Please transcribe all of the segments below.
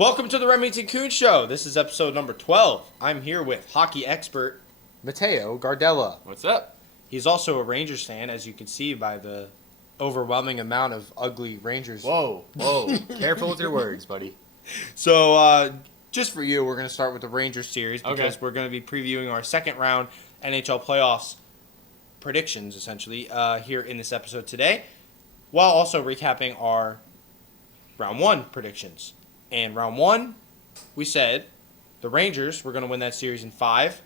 Welcome to the Remington Kuhn Show. This is episode number 12. I'm here with hockey expert Mateo Gardella. What's up? He's also a Rangers fan, as you can see by the overwhelming amount of ugly Rangers. Whoa. Careful with your words, buddy. So, just for you, we're going to start with the Rangers series because Okay. we're going to be previewing our second round NHL playoffs predictions, essentially, here in this episode today, while also recapping our round one predictions. And round one, we said the Rangers were going to win that series in 5.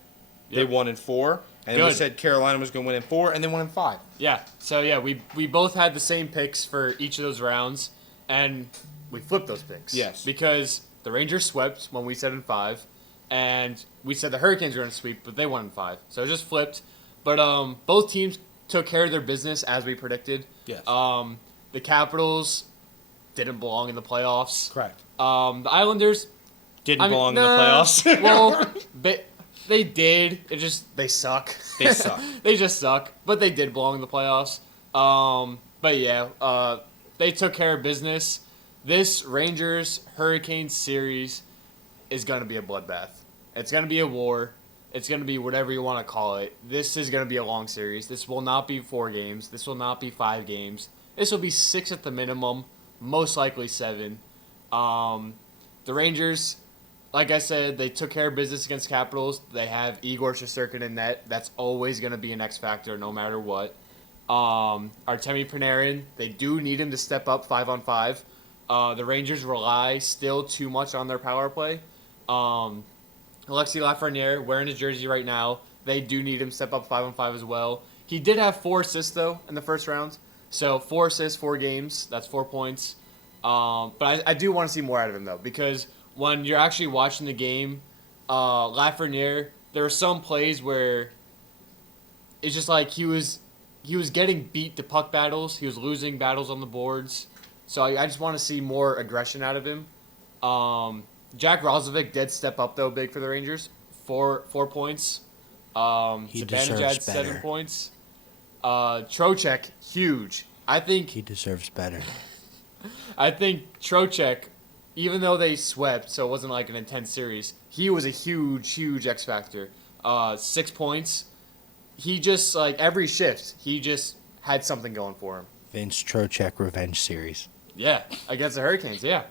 They Yep. won in 4. And Good. we said Carolina was going to win in 4, and they won in 5. Yeah. So yeah, we both had the same picks for each of those rounds, and we flipped those picks. Yes. Because the Rangers swept when we said in 5, and we said the Hurricanes were going to sweep, but they won in 5. So it just flipped. But both teams took care of their business as we predicted. Yes. The Capitals didn't belong in the playoffs. Correct. The Islanders Didn't belong in the playoffs. Well, they did. They suck. They suck. They just suck. But they did belong in the playoffs. But yeah, they took care of business. This Rangers-Hurricanes series is going to be a bloodbath. It's going to be a war. It's going to be whatever you want to call it. This is going to be a long series. This will not be 4 games. This will not be 5 games. This will be 6 at the minimum, most likely 7. The Rangers, like I said, they took care of business against Capitals. They have Igor Shesterkin in net. That's always going to be an X factor no matter what. Artemi Panarin, they do need him to step up 5-on-5. The Rangers rely still too much on their power play. Alexis Lafreniere wearing his jersey right now. They do need him to step up 5-on-5 as well. He did have 4 assists, though, in the first round. So 4 assists, 4 games. That's 4 points. But I do want to see more out of him, though, because when you're actually watching the game, Lafreniere, there were some plays where it's just like he was getting beat to puck battles. He was losing battles on the boards. So I just want to see more aggression out of him. Jack Roslovic did step up, though, big for the Rangers. 4 points. He deserves 7 better. points. Trocheck, huge. I think He deserves better. I think Trocheck, even though they swept, so it wasn't like an intense series, he was a huge X factor. 6 points. He just, like, every shift, he just had something going for him. Vince Trocheck revenge series. Yeah, against the Hurricanes, yeah.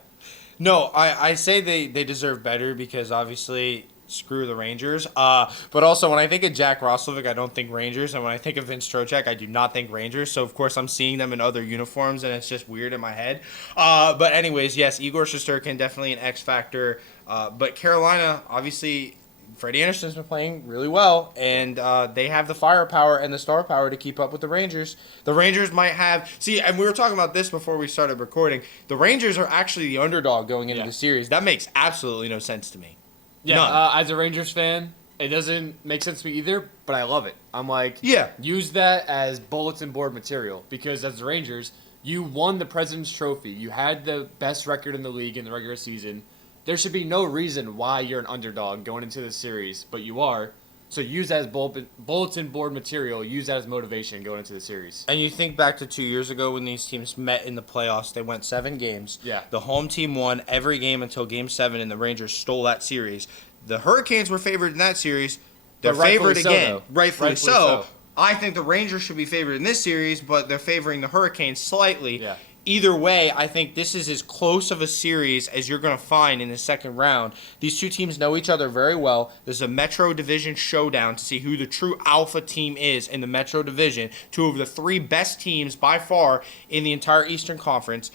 No, I say they deserve better because obviously screw the Rangers. But also when I think of Jack Roslovic, I don't think Rangers, and when I think of Vince Trocheck, I do not think Rangers. So of course I'm seeing them in other uniforms, and it's just weird in my head. But anyways, yes, Igor Shesterkin definitely an X factor. But Carolina, obviously, Freddie Anderson's been playing really well, and they have the firepower and the star power to keep up with the Rangers. The Rangers might have... See, and we were talking about this before we started recording. The Rangers are actually the underdog going into Yeah. the series. That makes absolutely no sense to me. Yeah, None. as a Rangers fan, it doesn't make sense to me either, but I love it. I'm like, Yeah. use that as bulletin board material, because as the Rangers, you won the President's Trophy. You had the best record in the league in the regular season. There should be no reason why you're an underdog going into this series, but you are. So use that as bulletin board material. Use that as motivation going into the series. And you think back to 2 years ago when these teams met in the playoffs. They went 7 games. Yeah. The home team won every game until Game 7, and the Rangers stole that series. The Hurricanes were favored in that series. They're But rightfully favored so, again. though. Rightfully so. I think the Rangers should be favored in this series, but they're favoring the Hurricanes slightly. Yeah. Either way, I think this is as close of a series as you're going to find in the second round. These two teams know each other very well. There's a Metro Division showdown to see who the true alpha team is in the Metro Division. 2 of the 3 best teams by far in the entire Eastern Conference.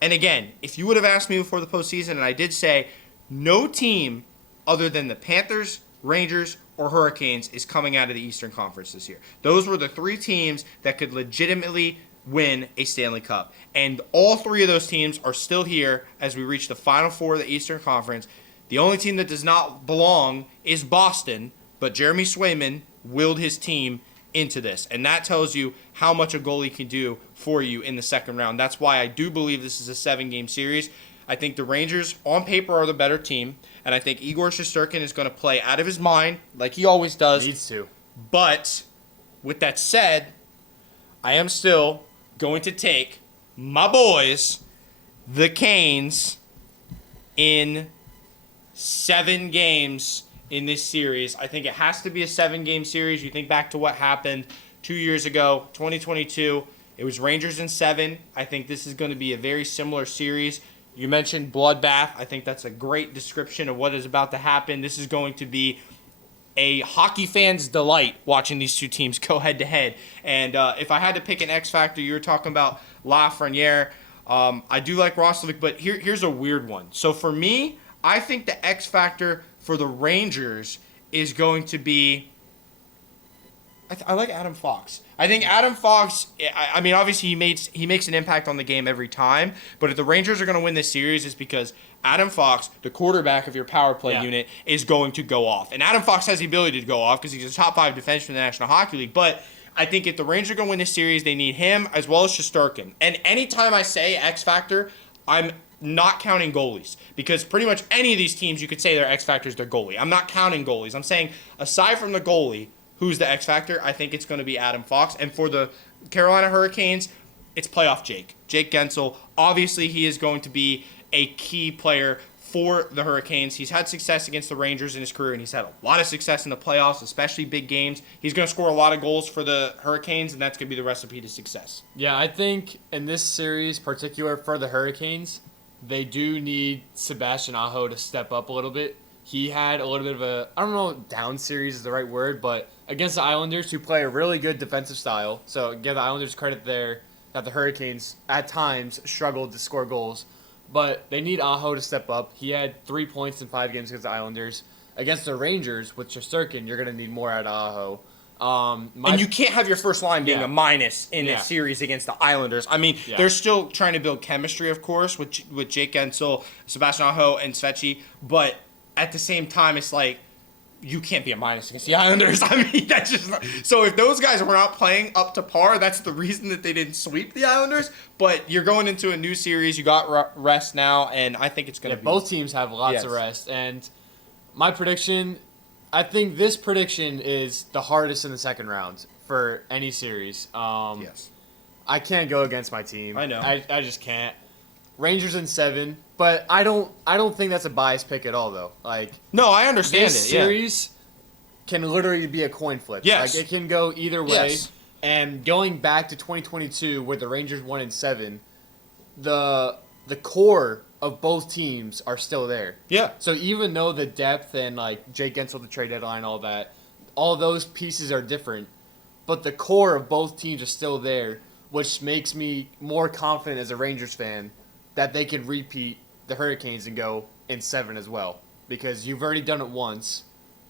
And again, if you would have asked me before the postseason, and I did say, no team other than the Panthers, Rangers, or Hurricanes is coming out of the Eastern Conference this year. Those were the 3 teams that could legitimately win a Stanley Cup. And all 3 of those teams are still here as we reach the Final 4 of the Eastern Conference. The only team that does not belong is Boston, but Jeremy Swayman willed his team into this. And that tells you how much a goalie can do for you in the second round. That's why I do believe this is a 7-game series. I think the Rangers, on paper, are the better team. And I think Igor Shesterkin is going to play out of his mind, like he always does. Needs to. But with that said, I am still going to take my boys, the Canes, in 7 games in this series. I think it has to be a 7-game series. You think back to what happened 2 years ago, 2022. It was Rangers in 7. I think this is going to be a very similar series. You mentioned bloodbath. I think that's a great description of what is about to happen. This is going to be a hockey fan's delight watching these two teams go head-to-head. And if I had to pick an X factor, you were talking about Lafreniere. I do like Roslovic, but here's a weird one. So for me, I think the X factor for the Rangers is going to be I like Adam Fox. I think Adam Fox, I mean, obviously he makes an impact on the game every time, but if the Rangers are going to win this series, it's because Adam Fox, the quarterback of your power play unit, is going to go off. And Adam Fox has the ability to go off because he's a top 5 defenseman in the National Hockey League, but I think if the Rangers are going to win this series, they need him as well as Shesterkin. And anytime I say X factor, I'm not counting goalies, because pretty much any of these teams you could say their X factor is their goalie. I'm not counting goalies. I'm saying aside from the goalie, who's the X factor? I think it's going to be Adam Fox. And for the Carolina Hurricanes, it's playoff Jake Gensel. Obviously, he is going to be a key player for the Hurricanes. He's had success against the Rangers in his career, and he's had a lot of success in the playoffs, especially big games. He's going to score a lot of goals for the Hurricanes, and that's going to be the recipe to success. Yeah, I think in this series, particular for the Hurricanes, they do need Sebastian Aho to step up a little bit. He had a little bit of a, I don't know if down series is the right word, but against the Islanders, who play a really good defensive style. So give the Islanders credit there that the Hurricanes at times struggled to score goals. But they need Aho to step up. He had 3 points in 5 games against the Islanders. Against the Rangers, with Shesterkin, you're going to need more out of Aho. And you can't have your first line being a minus in a series against the Islanders. I mean, they're still trying to build chemistry, of course, with Jake Gensel, Sebastian Aho, and Svechny. But at the same time, it's like, you can't be a minus against the Islanders. I mean, that's just not, so if those guys were not playing up to par, that's the reason that they didn't sweep the Islanders. But you're going into a new series. You got rest now, and I think it's going to be. Both teams have lots of rest. And my prediction, I think this prediction is the hardest in the second round for any series. Yes. I can't go against my team. I know. I just can't. Rangers in 7, but I don't think that's a biased pick at all, though. Like, no, I understand this series can literally be a coin flip. Yes. Like, it can go either way. Yes. And going back to 2022, where the Rangers won in 7, the core of both teams are still there. Yeah. So even though the depth and like Jake Gensel, the trade deadline, all those pieces are different, but the core of both teams are still there, which makes me more confident as a Rangers fan that they can repeat the Hurricanes and go in 7 as well. Because you've already done it once,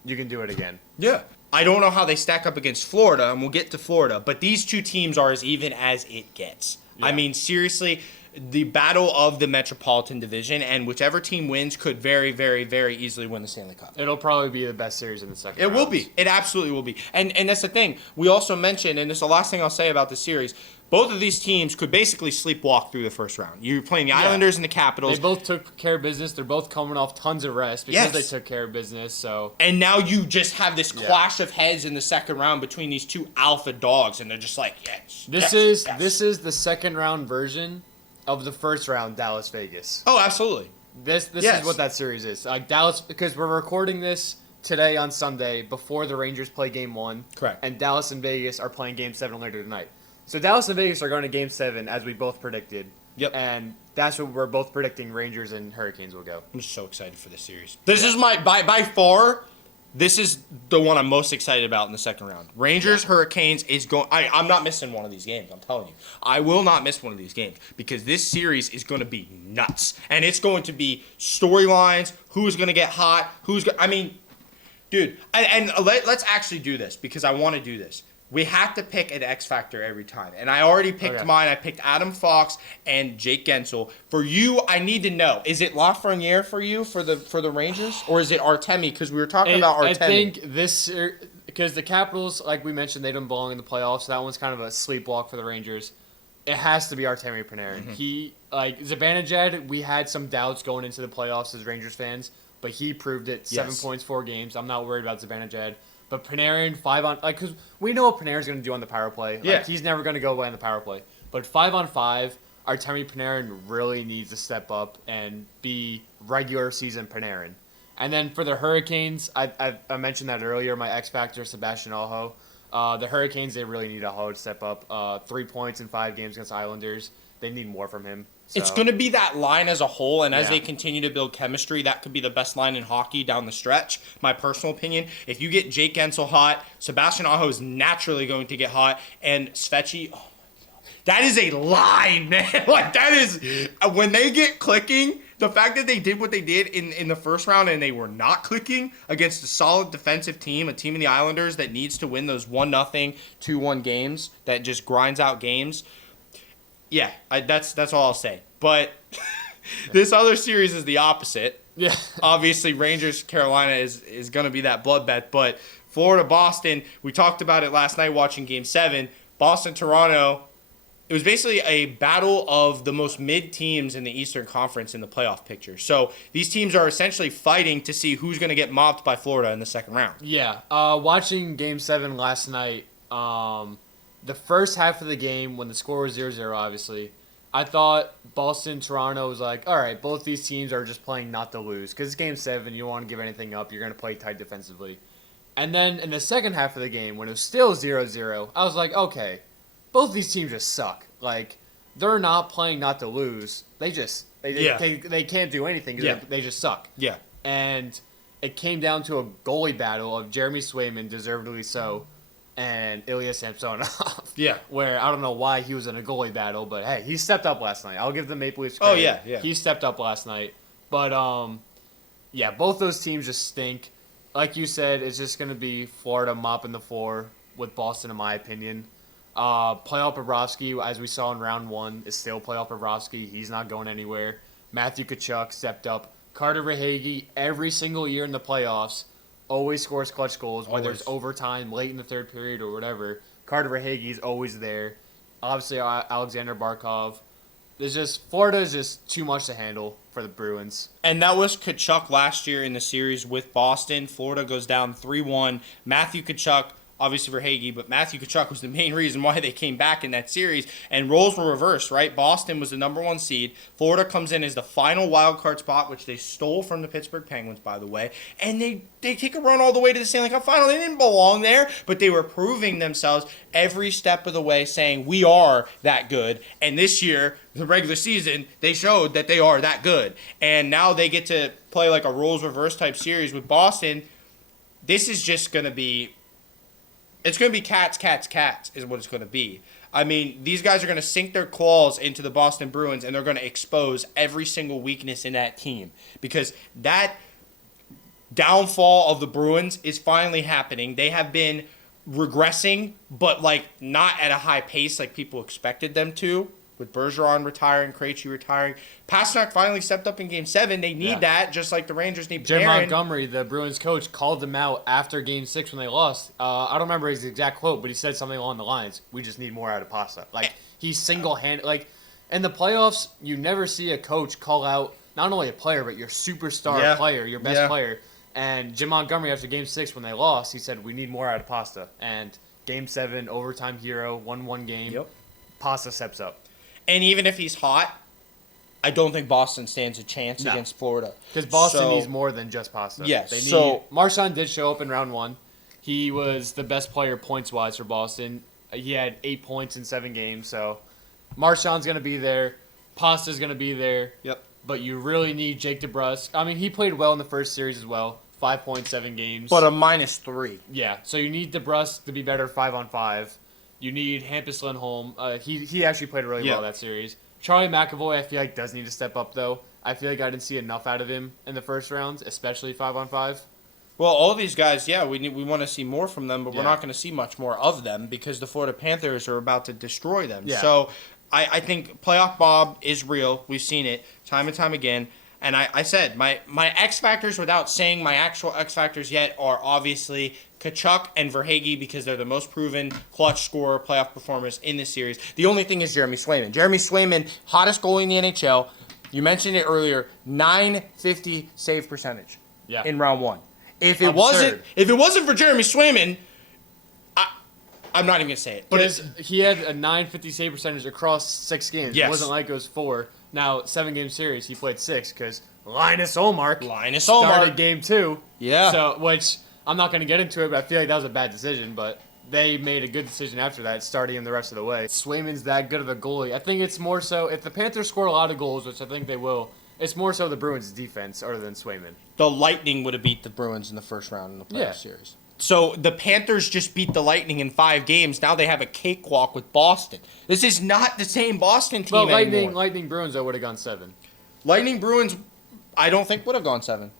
you can do it again. Yeah. I don't know how they stack up against Florida, and we'll get to Florida, but these two teams are as even as it gets. Yeah. I mean, seriously, the battle of the Metropolitan Division, and whichever team wins could very, very, very easily win the Stanley Cup. It'll probably be the best series in the second round. It will be. It absolutely will be. And that's the thing. We also mentioned, and this is the last thing I'll say about the series, both of these teams could basically sleepwalk through the first round. You're playing the Islanders and the Capitals. They both took care of business. They're both coming off tons of rest because they took care of business. So, and now you just have this clash of heads in the second round between these two alpha dogs, and they're just like, This is the second round version of the first round Dallas Vegas. Oh, absolutely. This is what that series is. Like Dallas, because we're recording this today on Sunday before the Rangers play Game 1. Correct. And Dallas and Vegas are playing Game 7 later tonight. So Dallas and Vegas are going to Game 7, as we both predicted. Yep. And that's what we're both predicting Rangers and Hurricanes will go. I'm just so excited for this series. This is by far, this is the one I'm most excited about in the second round. Rangers, Hurricanes is going. I'm not missing one of these games. I'm telling you, I will not miss one of these games because this series is going to be nuts, and it's going to be storylines. Who's going to get hot? I mean, dude, let's actually do this because I want to do this. We have to pick an X factor every time. And I already picked mine. I picked Adam Fox and Jake Gensel. For you, I need to know, is it Lafreniere for you for the Rangers? Or is it Artemi? Because we were talking about Artemi. I think this, because the Capitals, like we mentioned, they don't belong in the playoffs. So that one's kind of a sleepwalk for the Rangers. It has to be Artemi Panarin. Mm-hmm. He, like, Zibanejad, we had some doubts going into the playoffs as Rangers fans. But he proved it. 7 points, 4 games. I'm not worried about Zibanejad. But Panarin, 5 on... Like, because we know what Panarin's going to do on the power play. Like, he's never going to go away on the power play. But 5 on 5, Artemi Panarin really needs to step up and be regular season Panarin. And then for the Hurricanes, I mentioned that earlier, my X Factor, Sebastian Aho. The Hurricanes, they really need Aho to step up. 3 points in 5 games against Islanders. They need more from him. So. It's going to be that line as a whole, and as Yeah. they continue to build chemistry, that could be the best line in hockey down the stretch, my personal opinion. If you get Jake Gensel hot, Sebastian Aho is naturally going to get hot, and Svechny, oh my God. That is a line, man. Like, that is, when they get clicking, the fact that they did what they did in the first round and they were not clicking against a solid defensive team, a team in the Islanders that needs to win those 1-0, 2-1 games, that just grinds out games. Yeah, that's all I'll say. But this other series is the opposite. Yeah. Obviously, Rangers-Carolina is going to be that bloodbath. But Florida-Boston, we talked about it last night watching Game 7. Boston-Toronto, it was basically a battle of the most mid teams in the Eastern Conference in the playoff picture. So these teams are essentially fighting to see who's going to get mopped by Florida in the second round. Yeah. Watching Game 7 last night, the first half of the game, when the score was 0-0, obviously, I thought Boston-Toronto was like, all right, both these teams are just playing not to lose. Because it's Game 7, you don't want to give anything up. You're going to play tight defensively. And then in the second half of the game, when it was still 0-0, I was like, okay, both these teams just suck. Like, they're not playing not to lose. They can't do anything because they just suck. Yeah. And it came down to a goalie battle of Jeremy Swayman, deservedly so, and Ilya Samsonov. Yeah. Where I don't know why he was in a goalie battle, but hey, he stepped up last night. I'll give the Maple Leafs credit. Oh, yeah. He stepped up last night. But, yeah, both those teams just stink. Like you said, it's just going to be Florida mopping the floor with Boston, in my opinion. Playoff Bobrovsky, as we saw in round 1, is still playoff Bobrovsky. He's not going anywhere. Matthew Tkachuk stepped up. Carter Verhaeghe, every single year in the playoffs, always scores clutch goals, whether it's overtime, late in the third period, or whatever. Carter Verhaeghe is always there. Obviously, Alexander Barkov. Florida is just too much to handle for the Bruins. And that was Tkachuk last year in the series with Boston. Florida goes down 3-1. Matthew Tkachuk, obviously Verhaeghe, but Matthew Tkachuk was the main reason why they came back in that series. And roles were reversed, right? Boston was the number 1 seed. Florida comes in as the final wild card spot, which they stole from the Pittsburgh Penguins, by the way. And they take a run all the way to the Stanley Cup final. They didn't belong there, but they were proving themselves every step of the way, saying, we are that good. And this year, the regular season, they showed that they are that good. And now they get to play like a roles reverse type series with Boston. This is just going to be... It's going to be cats is what it's going to be. I mean, these guys are going to sink their claws into the Boston Bruins, and they're going to expose every single weakness in that team. Because that downfall of the Bruins is finally happening. They have been regressing, but like not at a high pace like people expected them to. With Bergeron retiring, Krejci retiring. Pasternak finally stepped up in Game 7. They need that, just like the Rangers need Jim Panarin. Montgomery, the Bruins coach, called them out after Game 6 when they lost. I don't remember his exact quote, but he said something along the lines, we just need more out of pasta. Like, he's single-handed. Like, in the playoffs, you never see a coach call out not only a player, but your superstar player, your best player. And Jim Montgomery, after Game 6 when they lost, he said, we need more out of pasta. And Game 7, overtime hero, 1-1 game, Pasta steps up. And even if he's hot, I don't think Boston stands a chance against Florida. Because Boston needs more than just Pasta. Yes. Marchand did show up in round 1. He was the best player points-wise for Boston. He had 8 points in 7 games. So Marchand's going to be there. Pasta's going to be there. Yep. But you really need Jake DeBrusk. I mean, he played well in the first series as well. 5.7 games. But a -3. Yeah. So you need DeBrusk to be better 5-on-5. You need Hampus Lindholm. He actually played really well that series. Charlie McAvoy, I feel like, does need to step up, though. I feel like I didn't see enough out of him in the first round, especially 5-on-5. Well, all these guys, we want to see more from them, but we're not going to see much more of them because the Florida Panthers are about to destroy them. Yeah. So I think playoff Bob is real. We've seen it time and time again. And I said, my X Factors, without saying my actual X Factors yet, are obviously Tkachuk and Verhaeghe because they're the most proven clutch scorer, playoff performers in this series. The only thing is Jeremy Swayman. Jeremy Swayman, hottest goalie in the NHL. You mentioned it earlier, .950 save percentage in round 1. If it wasn't for Jeremy Swayman, I'm not even gonna say it, but Because he had a 950 save percentage across 6 games. Yes. It wasn't like it was 4. Now, 7-game series, he played 6 because Linus Ullmark started game 2. Yeah. So, which I'm not going to get into it, but I feel like that was a bad decision. But they made a good decision after that, starting him the rest of the way. Swayman's that good of a goalie. I think it's more so if the Panthers score a lot of goals, which I think they will. It's more so the Bruins' defense other than Swayman. the Lightning would have beat the Bruins in the first round in the playoff Yeah. series. So the Panthers just beat the Lightning in 5 games. Now they have a cakewalk with Boston. This is not the same Boston team Well, anymore. Lightning Bruins, though, would have gone 7. Lightning Bruins, I don't think would have gone 7.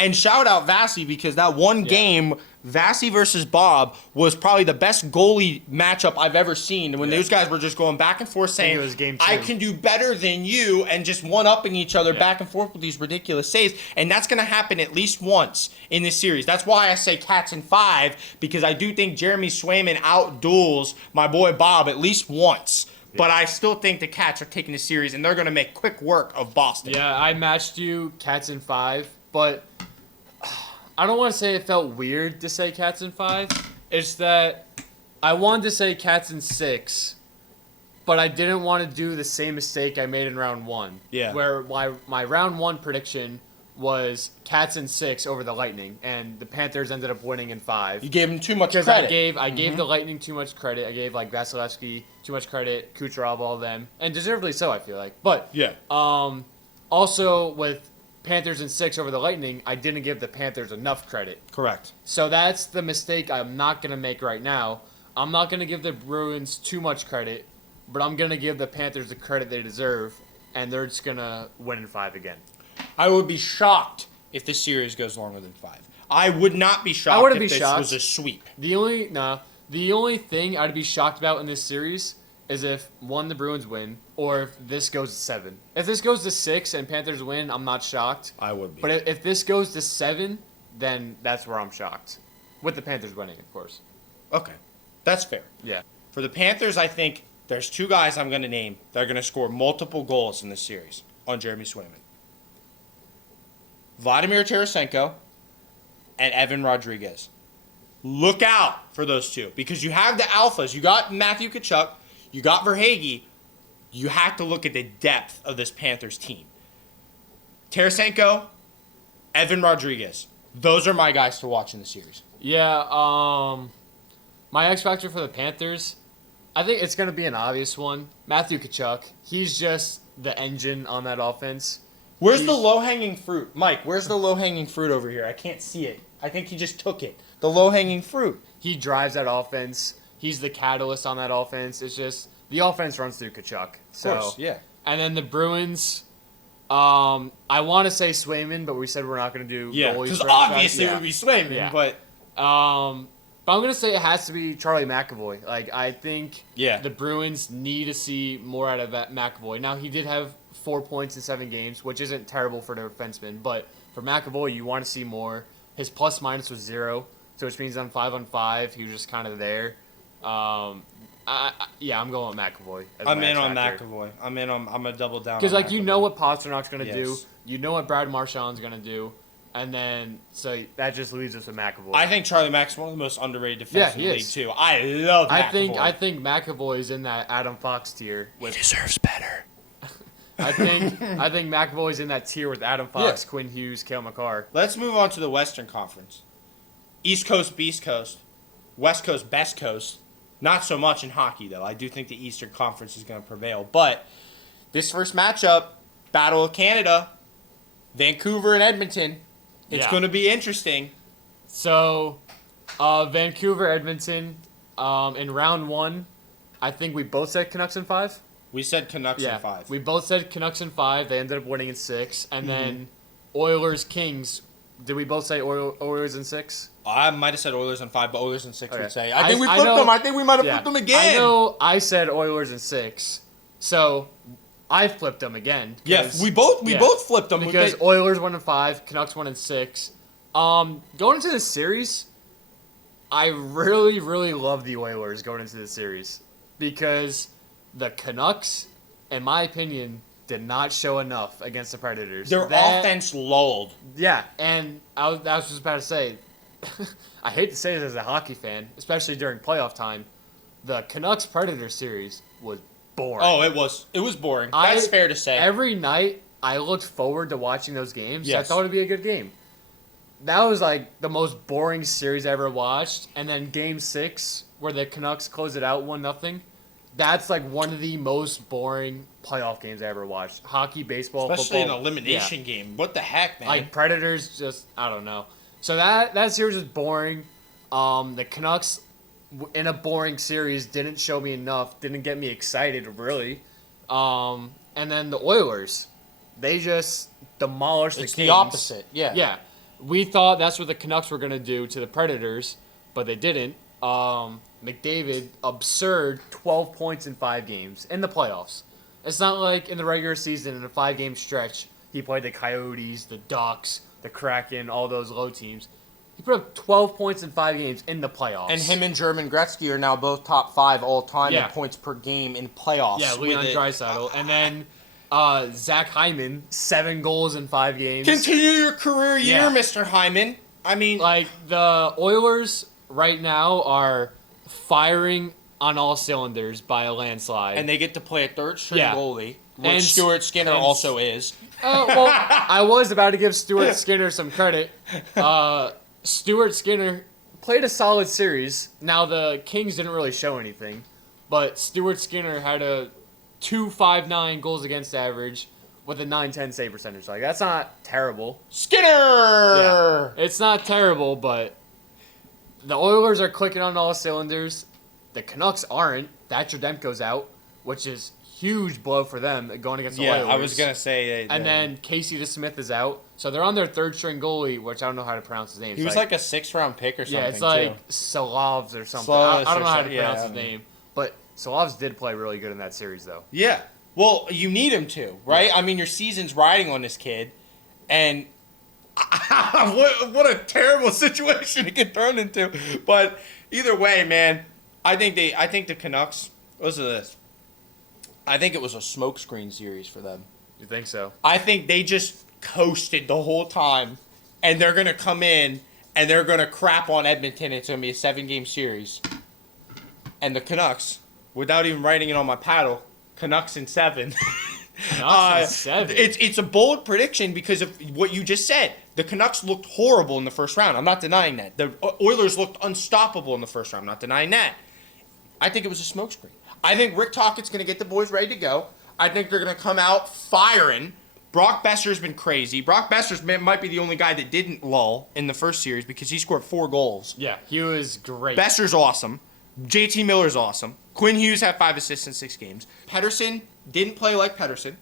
And shout out Vasi because that one game, Vasi versus Bob, was probably the best goalie matchup I've ever seen. When those guys were just going back and forth saying, it was game 2. I can do better than you, and just one-upping each other back and forth with these ridiculous saves. And that's going to happen at least once in this series. That's why I say Cats in 5, because I do think Jeremy Swayman outduels my boy Bob at least once. But I still think the Cats are taking the series, and they're going to make quick work of Boston. Yeah, I matched you Cats in 5, but I don't want to say it felt weird to say Cats in 5. It's that I wanted to say Cats in 6, but I didn't want to do the same mistake I made in round 1. Yeah. Where my round 1 prediction was Cats in 6 over the Lightning, and the Panthers ended up winning in 5. You gave them too much Because credit. I gave the Lightning too much credit. I gave like Vasilevsky too much credit, Kucherov, all of them, and deservedly so. I feel like, but Yeah. also with Panthers in 6 over the Lightning, I didn't give the Panthers enough credit. Correct. So that's the mistake I'm not gonna make right now. I'm not gonna give the Bruins too much credit, but I'm gonna give the Panthers the credit they deserve, and they're just gonna win in 5 again. I would be shocked if this series goes longer than 5. I would not be shocked wouldn't if be this shocked. was a sweep. The only thing I'd be shocked about in this series is if the Bruins win, or if this goes to 7. If this goes to 6 and Panthers win, I'm not shocked. I would be. But if this goes to 7, then that's where I'm shocked. With the Panthers winning, of course. Okay. That's fair. Yeah. For the Panthers, I think there's 2 guys I'm going to name that are going to score multiple goals in this series on Jeremy Swayman. Vladimir Tarasenko and Evan Rodriguez. Look out for those 2 because you have the alphas. You got Matthew Tkachuk. You got Verhaeghe. You have to look at the depth of this Panthers team. Tarasenko, Evan Rodriguez. Those are my guys to watch in the series. Yeah, my X Factor for the Panthers, I think it's going to be an obvious one. Matthew Tkachuk. He's just the engine on that offense. Where's the low-hanging fruit? Mike, where's the low-hanging fruit over here? I can't see it. I think he just took it. The low-hanging fruit. He drives that offense. He's the catalyst on that offense. It's just the offense runs through Tkachuk. So, Of course, yeah. And then the Bruins, I want to say Swayman, but we said we're not going to do Yeah, goalies because for obviously X it Factor. would be Swayman, Yeah. but But I'm going to say it has to be Charlie McAvoy. Like, I think the Bruins need to see more out of that McAvoy. Now, he did have 4 points in 7 games, which isn't terrible for the defenseman, but for McAvoy, you want to see more. His plus-minus was 0, so which means on 5-on-5, he was just kind of there. I'm going with McAvoy. I'm in on McAvoy. I'm going to double down. Because, on like, you McAvoy. know what Pasternak's going to do. Yes. You know what Brad Marchand's going to do. And then, so that just leaves us with McAvoy. I think Charlie Mack's one of the most underrated defensemen Yeah, in he the league, is. too. I love McAvoy. I think McAvoy is in that Adam Fox tier. He deserves better. I think McAvoy's in that tier with Adam Fox, Yeah. Quinn Hughes, Cale Makar. Let's move on to the Western Conference. East Coast, Beast Coast. West Coast, Best Coast. Not so much in hockey, though. I do think the Eastern Conference is going to prevail. But this first matchup, Battle of Canada, Vancouver and Edmonton. It's Yeah. going to be interesting. So, Vancouver, Edmonton, in round 1, I think we both said Canucks in 5. We said Canucks in 5. We both said Canucks in 5. They ended up winning in 6. And Mm-hmm. then Oilers, Kings. Did we both say Oilers in 6? I might have said Oilers in 5, but Oilers in 6 Okay. would say. I think we I flipped know- them. I think we might have Yeah. flipped them again. I know I said Oilers in 6. So, I flipped them again. Yeah, we both flipped them. Because Oilers won in 5, Canucks won in 6. Going into this series, I really, really love the Oilers going into this series. Because the Canucks, in my opinion, did not show enough against the Predators. Their offense lulled. Yeah, and I was just about to say, I hate to say this as a hockey fan, especially during playoff time, the Canucks Predators series was boring. Oh, it was boring. That's fair to say. Every night I looked forward to watching those games. Yes. I thought it'd be a good game. That was like the most boring series I ever watched. And then Game 6, where the Canucks closed it out 1-0. That's like one of the most boring playoff games I ever watched. Hockey, baseball, Especially football. an elimination game. What the heck, man? Like Predators, just I don't know. So that series was boring. The Canucks in a boring series didn't show me enough. Didn't get me excited really. And then the Oilers, they just demolished it's the Kings. the opposite. Yeah. Yeah, we thought that's what the Canucks were gonna do to the Predators, but they didn't. McDavid, absurd 12 points in 5 games in the playoffs. It's not like in the regular season in a 5-game stretch he played the Coyotes, the Ducks, the Kraken, all those low teams. He put up 12 points in 5 games in the playoffs. And him and German Gretzky are now both top 5 all time in points per game in playoffs. Yeah, Leon Draisaitl. And then Zach Hyman, 7 goals in 5 games. Continue your career year, Yeah. Mr. Hyman. I mean, Like, the Oilers right now are firing on all cylinders by a landslide. and they get to play a third string Yeah. goalie, which And- Stuart Skinner and- also is. Well, I was about to give Stuart Skinner some credit. Stuart Skinner played a solid series. Now, the Kings didn't really show anything, but Stuart Skinner had a 2.59 goals against average with a 910 save percentage. Like, that's not terrible. Skinner! Yeah, it's not terrible, but the Oilers are clicking on all cylinders. The Canucks aren't. Thatcher Demko's out, which is huge blow for them going against the Yeah, Oilers. I was going to say. And then Casey DeSmith is out. So they're on their third string goalie, which I don't know how to pronounce his name. He was like a 6th-round pick or something, yeah, it's like too. Solovs or something. Solovs I don't know how to or pronounce something, his yeah. name. But Solovs did play really good in that series, though. Yeah. Well, you need him to, right? I mean, your season's riding on this kid, and what a terrible situation to get thrown into. But either way, man, I think the Canucks. Listen to this. I think it was a smokescreen series for them. You think so? I think they just coasted the whole time, and they're gonna come in and they're gonna crap on Edmonton. It's gonna be a 7-game series, and the Canucks, without even writing it on my paddle, Canucks in 7. Canucks in 7? It's a bold prediction because of what you just said. The Canucks looked horrible in the first round. I'm not denying that. The Oilers looked unstoppable in the first round. I'm not denying that. I think it was a smokescreen. I think Rick Tocchet's going to get the boys ready to go. I think they're going to come out firing. Brock Besser's been crazy. Brock Besser's might be the only guy that didn't lull in the first series because he scored 4 goals. Yeah, he was great. Besser's awesome. JT Miller's awesome. Quinn Hughes had 5 assists in 6 games. Pedersen didn't play like Pedersen.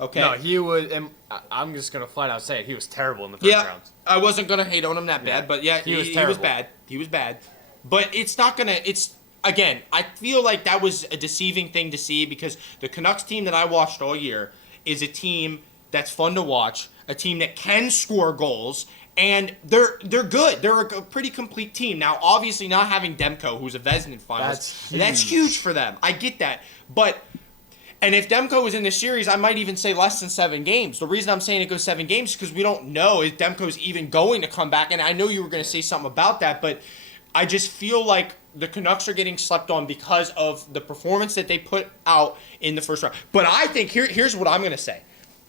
Okay. No, he was. And I'm just gonna flat out say it. He was terrible in the first round. I wasn't gonna hate on him that bad, Yeah. but yeah, He was he was terrible. bad. He was bad. But it's not gonna. It's again. I feel like that was a deceiving thing to see because the Canucks team that I watched all year is a team that's fun to watch, a team that can score goals, and they're good. They're a pretty complete team. Now, obviously, not having Demko, who's a Vezina finalist, that's huge for them. I get that, but. And if Demko was in this series, I might even say less than 7 games. The reason I'm saying it goes 7 games is because we don't know if Demko's even going to come back. And I know you were going to say something about that, but I just feel like the Canucks are getting slept on because of the performance that they put out in the first round. But I think here's what I'm going to say.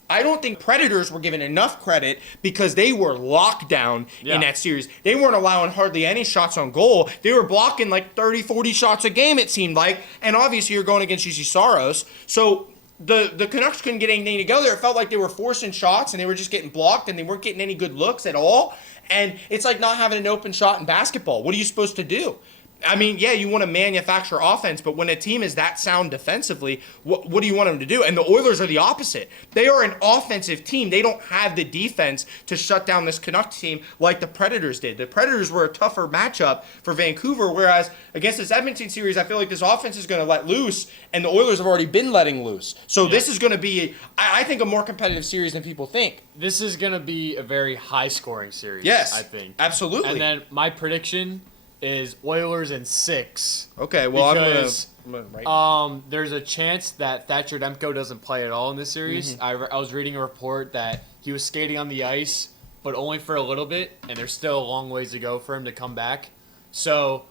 I don't think Predators were given enough credit because they were locked down in that series. They weren't allowing hardly any shots on goal. They were blocking like 30, 40 shots a game, it seemed like. And obviously you're going against UC Saros. So the Canucks couldn't get anything to go there. It felt like they were forcing shots and they were just getting blocked and they weren't getting any good looks at all. And it's like not having an open shot in basketball. What are you supposed to do? I mean, yeah, you want to manufacture offense, but when a team is that sound defensively, what do you want them to do? And the Oilers are the opposite. They are an offensive team. They don't have the defense to shut down this Canucks team like the Predators did. The Predators were a tougher matchup for Vancouver, whereas against this Edmonton series, I feel like this offense is going to let loose, and the Oilers have already been letting loose. So this is going to be, I think, a more competitive series than people think. This is gonna be a very high-scoring series. Yes, I think absolutely. And then my prediction is Oilers in 6. Okay, well, Because, I'm going to write. There's a chance that Thatcher Demko doesn't play at all in this series. Mm-hmm. I was reading a report that he was skating on the ice, but only for a little bit, and there's still a long ways to go for him to come back. So,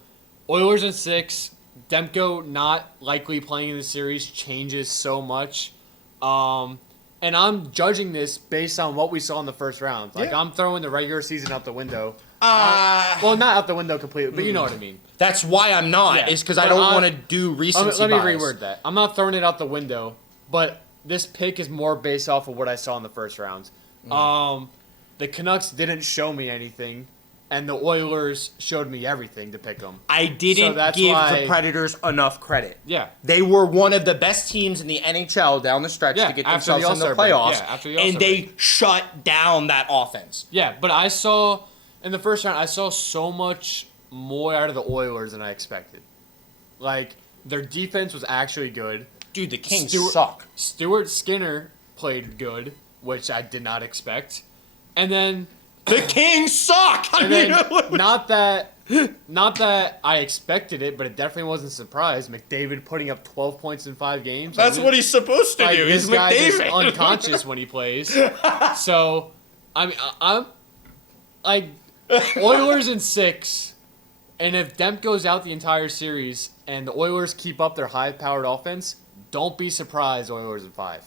Oilers in 6, Demko not likely playing in the series changes so much. And I'm judging this based on what we saw in the first round. Like, Yeah. I'm throwing the regular season out the window. Uh, Well, not out the window completely, but you know what I mean. That's why I'm not, Yeah, is because I but don't want to do recency Let me bias. reword that. I'm not throwing it out the window, but this pick is more based off of what I saw in the first round. The Canucks didn't show me anything, and the Oilers showed me everything to pick them. I didn't that's give why- the Predators enough credit. Yeah. They were one of the best teams in the NHL down the stretch Yeah, to get after themselves the in the All-Star break. playoffs, Yeah, after the All-Star and they shut down that offense. Yeah, but I saw in the first round, I saw so much more out of the Oilers than I expected. Like, their defense was actually good. Dude, the Kings Stuart- suck. Stuart Skinner played good, which I did not expect. And then, The Kings suck. I and mean, then not that I expected it, but it definitely wasn't a surprise. McDavid putting up 12 points in 5 games. that's what he's supposed to Like, do. this He's guy is McDavid. unconscious when he plays. So, I mean, I'm like Oilers in 6, and if Demp goes out the entire series and the Oilers keep up their high-powered offense, don't be surprised. Oilers in 5.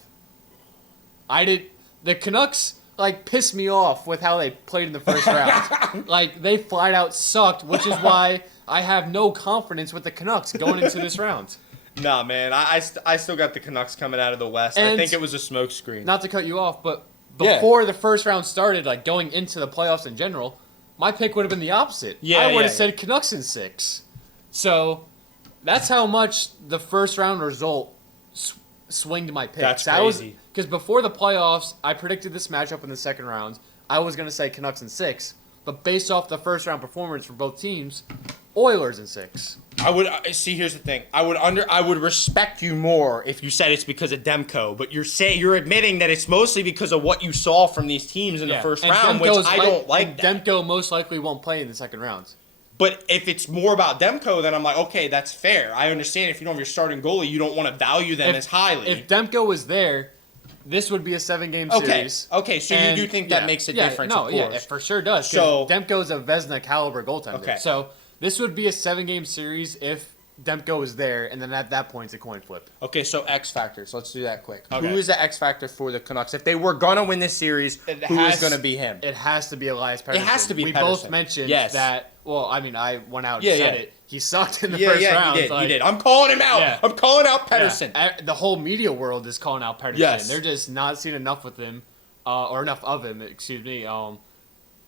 The Canucks like pissed me off with how they played in the first round. Like they flat out sucked, which is why I have no confidence with the Canucks going into this round. Nah, man, I still got the Canucks coming out of the West. I And- think it was a smokescreen. Not to cut you off, but Yeah. before the first round started, like going into the playoffs in general, my pick would have been the opposite. Yeah, I would have yeah, said Canucks in 6. So that's how much the first round result swinged my pick. That's crazy. Because before the playoffs, I predicted this matchup in the second round. I was going to say Canucks in 6, but based off the first round performance for both teams, Oilers in 6. I would see. Here's the thing. I would respect you more if you said it's because of Demko, but you're admitting that it's mostly because of what you saw from these teams in the first And round, which Demko's I don't like. That. Demko most likely won't play in the second round. But if it's more about Demko, then I'm like, okay, that's fair. I understand if you don't have your starting goalie, you don't want to value them as highly. If Demko was there, this would be a 7-game okay, series. okay, so And, you do think that makes a difference? No, of yeah, course. it for sure does. So- So Demko's a Vezina caliber goaltender. Okay. So this would be a 7-game series if Demko is there, and then at that point it's a coin flip. Okay, so X factors. Let's do that quick. Okay. Who is the X factor for the Canucks? If they were gonna win this series, who is gonna be him? It has to be Elias Pettersson. has to be We Pettersson. both mentioned Yes. that. Well, I mean, I went out and Yeah, said yeah. it. He sucked in the Yeah, first yeah, round. you did. I'm calling him out. Yeah. I'm calling out Yeah. Pettersson. The whole media world is calling out Pettersson. Yes. They're just not seeing enough with him, or enough of him. Excuse me.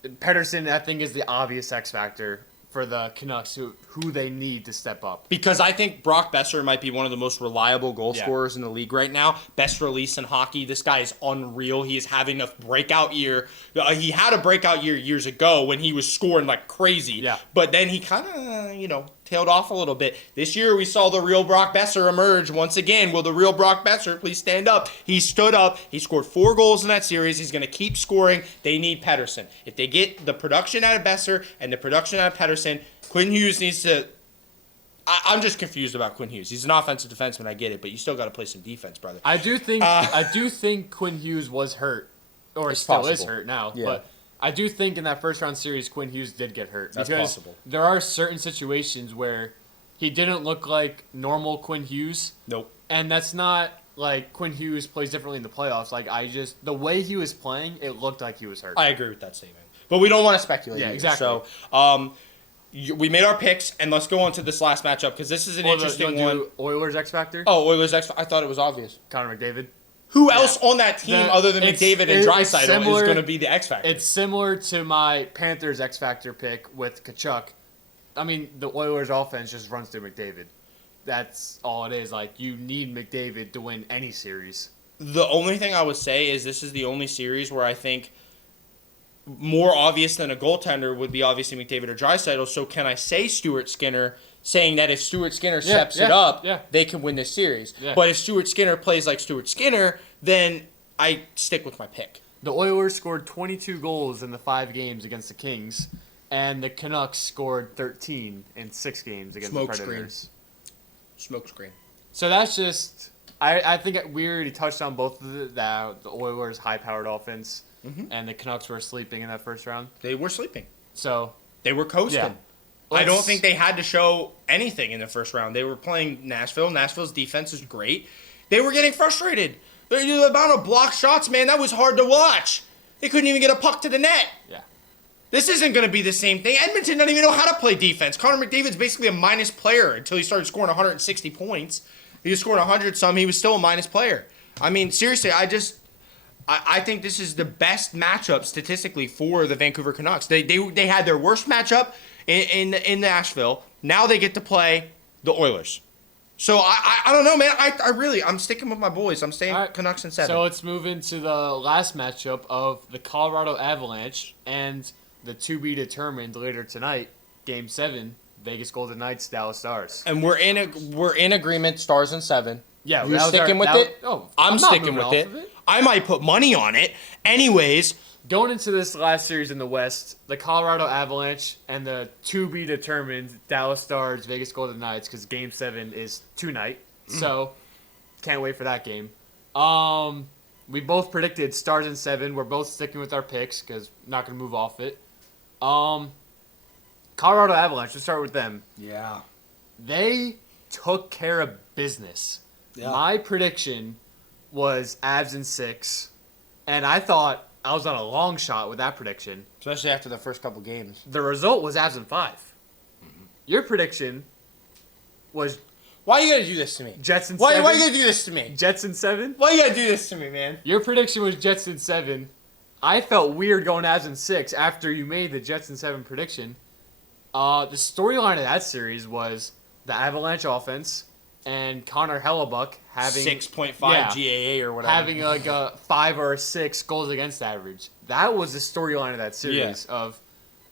Pettersson, I think, is the obvious X factor for the Canucks, who they need to step up. Because I think Brock Besser might be one of the most reliable goal Yeah. scorers in the league right now. Best release in hockey. This guy is unreal. He is having a breakout year. He had a breakout year years ago when he was scoring like crazy. Yeah. But then he kind of, tailed off a little bit. This year we saw the real Brock Besser emerge once again. Will the real Brock Besser please stand up? He stood up. He scored 4 goals in that series. He's going to keep scoring. They need Pettersson. If they get the production out of Besser and the production out of Pettersson, Quinn Hughes needs to... I'm just confused about Quinn Hughes. He's an offensive defenseman, I get it, but you still got to play some defense, brother. I do think Quinn Hughes was hurt, or It's still is possible. hurt now. Yeah. But I do think in that first round series, Quinn Hughes did get hurt. That's because possible. there are certain situations where he didn't look like normal Quinn Hughes, Nope. and that's not like Quinn Hughes plays differently in the playoffs. Like the way he was playing, it looked like he was hurt. I agree with that statement. But we don't want to speculate. Yeah, either. exactly. So, we made our picks, and let's go on to this last matchup because this is an interesting You'll one. do Oilers X Factor. Oh, Oilers X. I thought it was obvious. Connor McDavid. Who else on that team The- other than it's- McDavid and it's Draisaitl is similar- going to be the X factor? It's similar to my Panthers X Factor pick with Kachuk. I mean, the Oilers offense just runs through McDavid. That's all it is. Like, you need McDavid to win any series. The only thing I would say is this is the only series where I think more obvious than a goaltender would be obviously McDavid or Draisaitl. So can I say Stuart Skinner, saying that if Stuart Skinner steps it up, they can win this series? Yeah. But if Stuart Skinner plays like Stuart Skinner, then I stick with my pick. The Oilers scored 22 goals in the 5 games against the Kings, and the Canucks scored 13 in 6 games against Smoke the Predators. Smoke screen. So that's just... I think we already touched on both of the Oilers' high-powered offense, and the Canucks were sleeping in that first round. They were sleeping. So... They were coasting. Yeah. I don't think they had to show anything in the first round. They were playing Nashville. Nashville's defense is great. They were getting frustrated. The amount of blocked shots, man, that was hard to watch. They couldn't even get a puck to the net. Yeah. This isn't going to be the same thing. Edmonton doesn't even know how to play defense. Connor McDavid's basically a minus player until he started scoring 160 points. He was scoring 100-some. He was still a minus player. I mean, seriously, I think this is the best matchup statistically for the Vancouver Canucks. They had their worst matchup in Nashville. Now they get to play the Oilers. So I don't know, man. I'm sticking with my boys. I'm staying Canucks in 7. So let's move into the last matchup of the Colorado Avalanche and the to be determined later tonight, Game 7, Vegas Golden Knights, Dallas Stars. And we're in agreement. Stars in 7. Yeah, you're sticking with it. Oh, I'm sticking with it. I might put money on it. Anyways, going into this last series in the West, the Colorado Avalanche and the to be determined Dallas Stars, Vegas Golden Knights, because Game 7 is tonight. So can't wait for that game. We both predicted Stars in 7. We're both sticking with our picks because not gonna move off it. Colorado Avalanche. Let's start with them. yeah. They took care of business. Yeah. My prediction was Avs in 6, and I thought I was on a long shot with that prediction. Especially after the first couple games. The result was Avs in 5. Your prediction was Why you gotta do this to me? Jets in Why 7. you gotta do this to me? Jets in 7. Why you gotta do this to me, man? Your prediction was Jets in 7. I felt weird going Avs in 6 after you made the Jets in 7 prediction. The storyline of that series was the Avalanche offense and Connor Hellebuck having 6.5 GAA or whatever. having like a 5 or a 6 goals against average. That was the storyline of that series of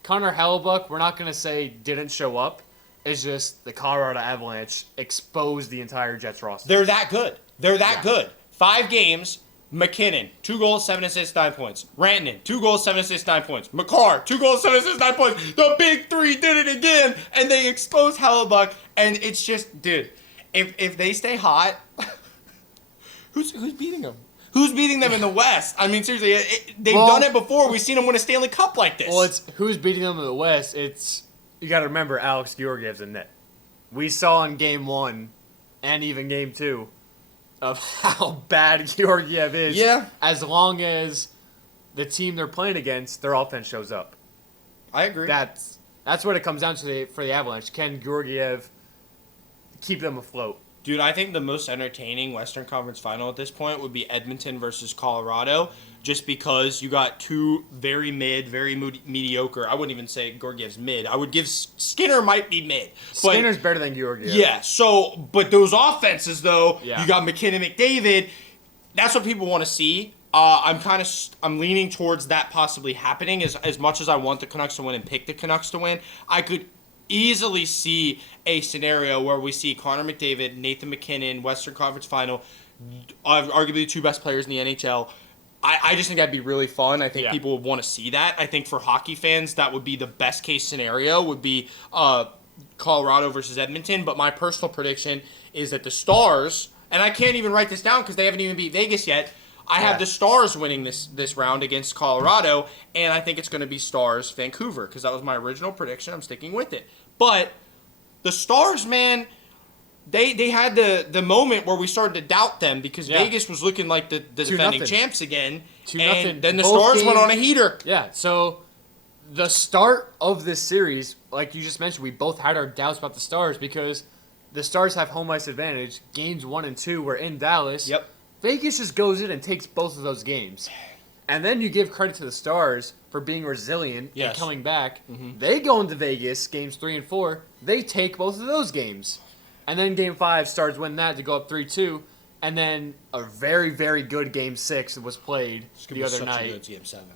Connor Hellebuck. We're not gonna say didn't show up. It's just the Colorado Avalanche exposed the entire Jets roster. They're that good. They're that good. 5 games. McKinnon, 2 goals, 7 assists, 9 points. Rantanen, 2 goals, 7 assists, 9 points. McCarr, 2 goals, 7 assists, 9 points. The big 3 did it again, and they exposed Hellebuck. And it's just, dude, if they stay hot, who's beating them? Who's beating them in the West? I mean, seriously, they've done it before. We've seen them win a Stanley Cup like this. Well, it's who's beating them in the West. It's you got to remember Alex Georgiev's in net. We saw in Game 1 and even Game 2 of how bad Georgiev is. Yeah. As long as the team they're playing against, their offense shows up. I agree. That's what it comes down to for the Avalanche. Can Georgiev keep them afloat? Dude, I think the most entertaining Western Conference final at this point would be Edmonton versus Colorado, just because you got 2 very mid, very mediocre. I wouldn't even say Georgiev's mid. I would give Skinner might be mid. But Skinner's better than Georgiev. yeah, but those offenses, though, Yeah. you got McKinnon, McDavid. That's what people want to see. I'm leaning towards that possibly happening. As much as I want the Canucks to win and pick the Canucks to win, I could easily see a scenario where we see Connor McDavid, Nathan McKinnon, Western Conference Final, arguably the 2 best players in the NHL. I just think that'd be really fun. I think people would want to see that. I think for hockey fans, that would be the best case scenario, would be Colorado versus Edmonton. But my personal prediction is that the Stars, and I can't even write this down because they haven't even beat Vegas yet, I have the Stars winning this round against Colorado, and I think it's going to be Stars Vancouver because that was my original prediction. I'm sticking with it. But the Stars, man, they had the moment where we started to doubt them because Vegas was looking like the defending champs again, 2-0. and then the Stars went on a heater. Yeah, so the start of this series, like you just mentioned, we both had our doubts about the Stars because the Stars have home ice advantage. Games 1 and 2 were in Dallas. Yep. Vegas just goes in and takes both of those games. And then you give credit to the Stars for being resilient and coming back. Mm-hmm. They go into Vegas, games 3 and 4. They take both of those games. And then Game 5, Stars win that to go up 3-2. And then a very, very good Game 6 was played the other night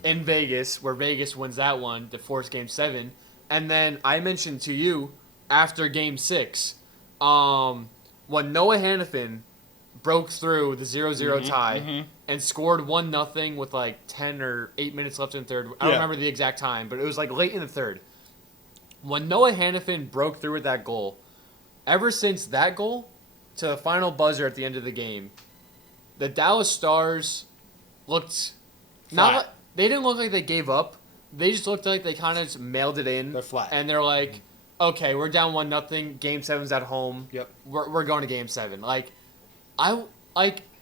in Vegas, where Vegas wins that one to force Game 7. And then I mentioned to you after Game 6, when Noah Hannafin broke through the 0-0 tie and scored 1-0 with like 10 or 8 minutes left in the third. I don't remember the exact time, but it was like late in the third. When Noah Hannafin broke through with that goal, ever since that goal to the final buzzer at the end of the game, the Dallas Stars looked they didn't look like they gave up. They just looked like they kind of just mailed it in. They're flat. And they're like, okay, we're down 1-0. Game 7's at home. Yep. We're going to Game 7.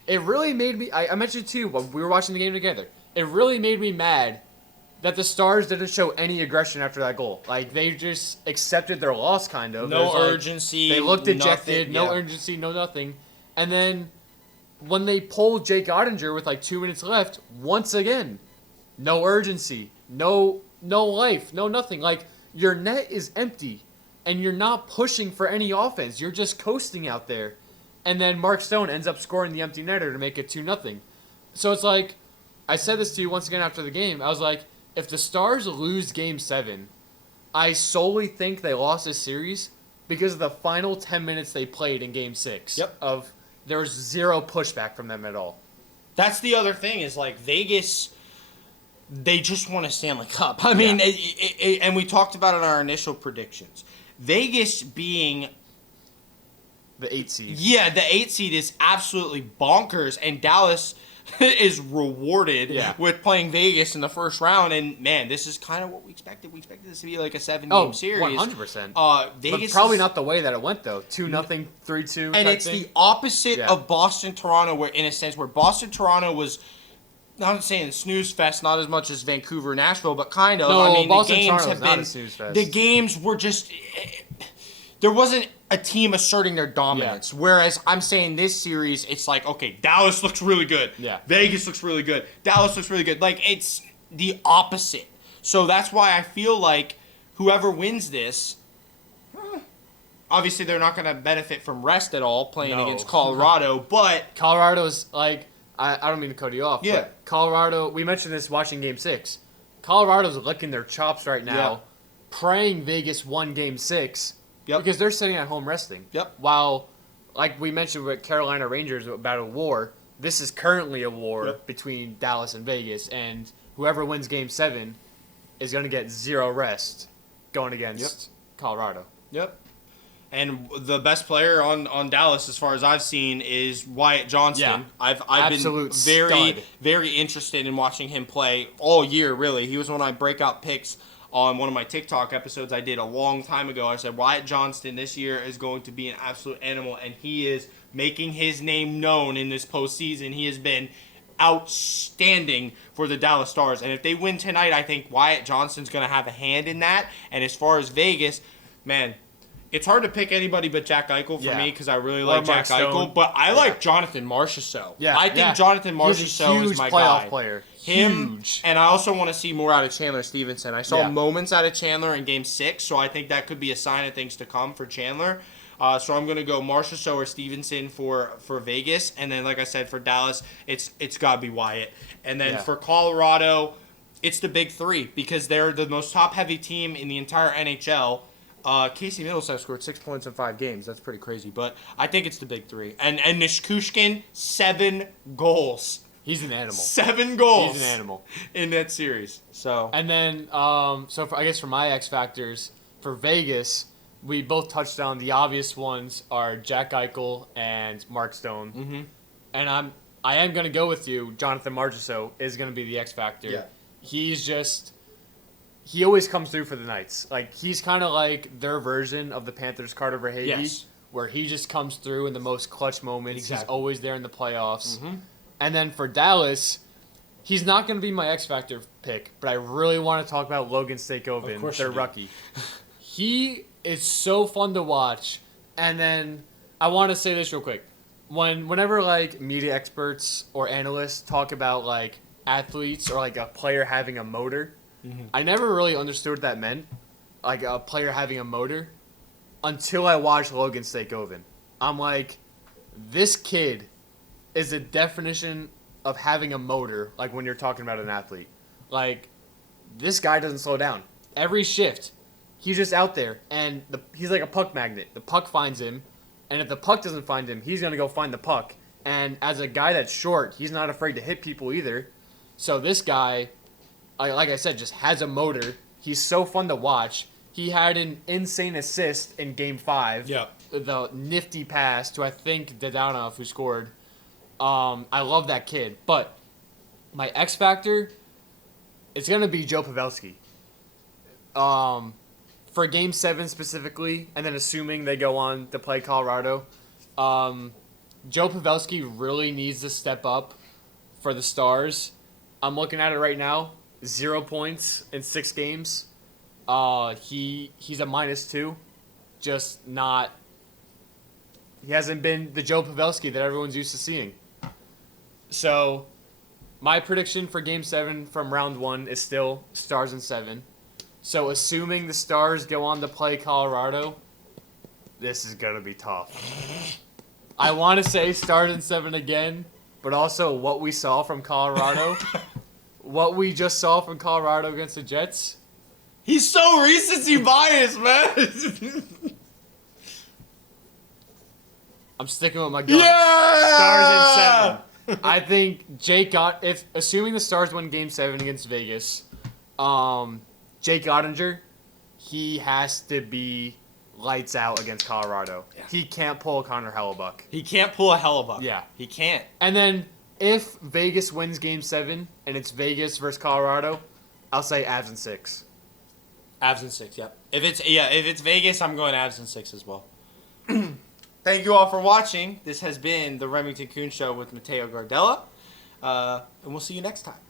It really made me. I mentioned it too when we were watching the game together. It really made me mad that the Stars didn't show any aggression after that goal. Like, they just accepted their loss, kind of. No There's, urgency. They looked dejected. Nothing, No yeah. urgency. No nothing. And then when they pulled Jake Ottinger with 2 minutes left, once again, no urgency. No life. No nothing. Like, your net is empty, and you're not pushing for any offense. You're just coasting out there. And then Mark Stone ends up scoring the empty netter to make it 2-0. So it's like, I said this to you once again after the game. I was like, if the Stars lose Game 7, I solely think they lost this series because of the final 10 minutes they played in Game 6. Yep. There was zero pushback from them at all. That's the other thing is Vegas, they just want a Stanley Cup. I mean, and we talked about it in our initial predictions. Vegas being The 8 seed. Yeah, the 8 seed is absolutely bonkers, and Dallas is rewarded with playing Vegas in the first round. And man, this is kind of what we expected. We expected this to be a 7-game series. 100%. Vegas, but probably not the way that it went though. 2-0, 3-2. and it's the opposite of Boston Toronto, where in a sense where Boston Toronto was. I'm saying snooze fest, not as much as Vancouver, Nashville, but kind of. No, I mean, Boston the games Toronto have is not been a snooze fest. the games were just. There wasn't a team asserting their dominance. Yeah. Whereas I'm saying this series, it's okay, Dallas looks really good. Yeah. Vegas looks really good. Dallas looks really good. It's the opposite. So that's why I feel like whoever wins this, obviously they're not going to benefit from rest at all playing against Colorado, but Colorado's I don't mean to cut you off, but Colorado, we mentioned this watching Game 6. Colorado's licking their chops right now, praying Vegas won Game 6 because they're sitting at home resting. While, like we mentioned with Carolina Rangers about a war, this is currently a war between Dallas and Vegas, and whoever wins Game 7 is going to get zero rest going against Colorado. And the best player on Dallas, as far as I've seen, is Wyatt Johnston. I've been very interested in watching him play all year, really. He was one of my breakout picks on one of my TikTok episodes I did a long time ago. I said Wyatt Johnston this year is going to be an absolute animal, and he is making his name known in this postseason. He has been outstanding for the Dallas Stars. And if they win tonight, I think Wyatt Johnston's going to have a hand in that. And as far as Vegas, man, it's hard to pick anybody but Jack Eichel for me because I really like Jack Eichel. But I like Jonathan Marchessault. I think Jonathan Marchessault is my playoff guy. Player. Him, and I also want to see more out of Chandler Stevenson. I saw moments out of Chandler in Game 6, so I think that could be a sign of things to come for Chandler. So I'm going to go Marchessault or Stevenson for Vegas. And then, like I said, for Dallas, it's got to be Wyatt. And then for Colorado, it's the big three because they're the most top-heavy team in the entire NHL. Casey Middleton scored 6 points in 5 games. That's pretty crazy. But I think it's the big three. And Nishkushkin, 7 goals. He's an animal. 7 goals. He's an animal in that series. So and then, I guess for my X factors for Vegas, we both touched on the obvious ones are Jack Eichel and Mark Stone. Mm-hmm. And I am going to go with you. Jonathan Marchessault is going to be the X factor. Yeah. He always comes through for the Knights. He's kind of like their version of the Panthers' Carter Verhaeghe, where he just comes through in the most clutch moments. Exactly. He's always there in the playoffs. Mm-hmm. And then for Dallas, he's not going to be my X Factor pick, but I really want to talk about Logan Stakeoven, their rookie. He is so fun to watch. And then I want to say this real quick. Whenever media experts or analysts talk about athletes or a player having a motor, I never really understood what that meant, a player having a motor, until I watched Logan Stakeoven. I'm like, this kid is the definition of having a motor, when you're talking about an athlete. This guy doesn't slow down. Every shift, he's just out there, and he's like a puck magnet. The puck finds him, and if the puck doesn't find him, he's going to go find the puck. And as a guy that's short, he's not afraid to hit people either. So this guy, like I said, just has a motor. He's so fun to watch. He had an insane assist in Game 5. Yeah. The nifty pass to, I think, Dadonov, who scored. I love that kid. But my X Factor, it's going to be Joe Pavelski. for Game 7 specifically, and then assuming they go on to play Colorado, Joe Pavelski really needs to step up for the Stars. I'm looking at it right now. 0 points in 6 games. He's a -2. Just not... He hasn't been the Joe Pavelski that everyone's used to seeing. So, my prediction for Game 7 from Round 1 is still Stars in 7. So, assuming the Stars go on to play Colorado, this is going to be tough. I want to say Stars in 7 again, but also what we saw from Colorado... What we just saw from Colorado against the Jets. He's so recency biased, man. I'm sticking with my guns. Yeah! Stars in 7. I think assuming the Stars win Game 7 against Vegas, Jake Ottinger, he has to be lights out against Colorado. Yeah. He can't pull a Connor Hellebuck. He can't pull a Hellebuck. Yeah. He can't. And then if Vegas wins Game 7 and it's Vegas versus Colorado, I'll say Avs in 6. Avs in 6, yep. If it's Vegas, I'm going Avs in 6 as well. Thank you all for watching. This has been the Remington Kuhn Show with Mateo Gardella. And we'll see you next time.